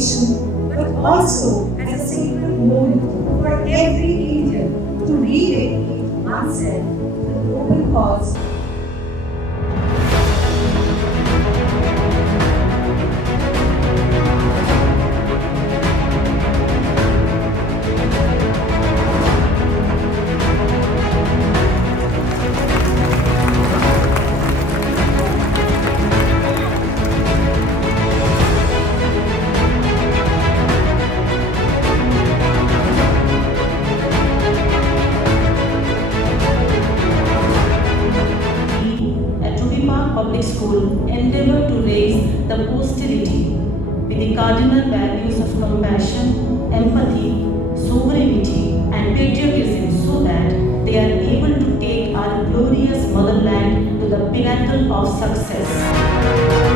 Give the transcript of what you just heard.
celebration, but also as a sacred moment for every Indian to rededicate oneself to the global cause. Public School endeavor to raise the posterity with the cardinal values of compassion, empathy, sovereignty, and patriotism so that they are able to take our glorious motherland to the pinnacle of success.